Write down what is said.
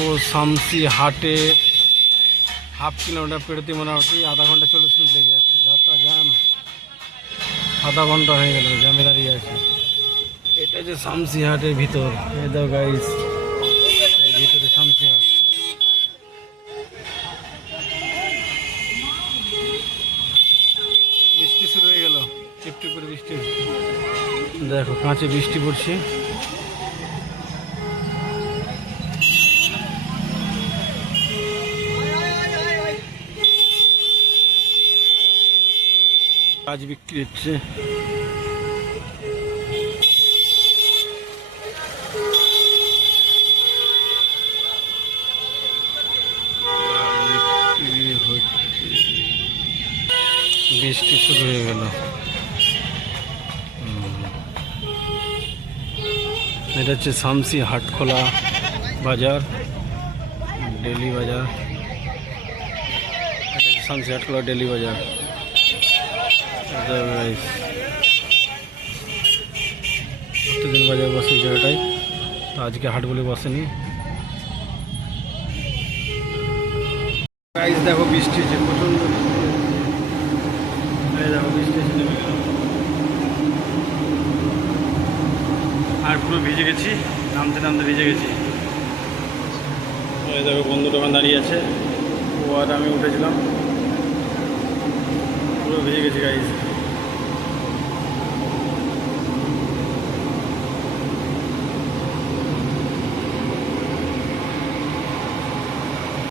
ও শামসি হাটে half kilometre পেরোতে মোটামুটি আধা ঘন্টা 40 মিনিট লেগে যাচ্ছে। যাত্রা জ্যাম, আধা ঘন্টা হয়ে গেল জ্যামে দাঁড়িয়ে আছে। এটা যে শামসি হাটের ভিতর, এই দাও গাইস, এই ভিতরে শামসি হাট। বৃষ্টি শুরু হয়ে গেল, টিপটিপ করে বৃষ্টি, দেখো কাঁচে বৃষ্টি পড়ছে। কাজ বিক্রি হচ্ছে। বৃষ্টি শুরু হয়ে গেল। এটা হচ্ছে শামসি হাটখোলা বাজার, ডেলি বাজার। এটা হচ্ছে শামসি হাটখোলা ডেলি বাজার। প্রতিদিন বাজার বসে জায়গাটায়, তো আজকে হাট বলে বসেনি। গাইস দেখো বৃষ্টি হচ্ছে প্রচন্ড, দেখো বৃষ্টি হচ্ছে, নেমে গেল আর পুরো ভিজে গেছি, নামতে নামতে ভিজে গেছি। এই দেখো বন্ধুটা ওখানে দাঁড়িয়ে আছে, ও আর আমি উঠেছিলাম, পুরো ভিজে গেছি গাইস।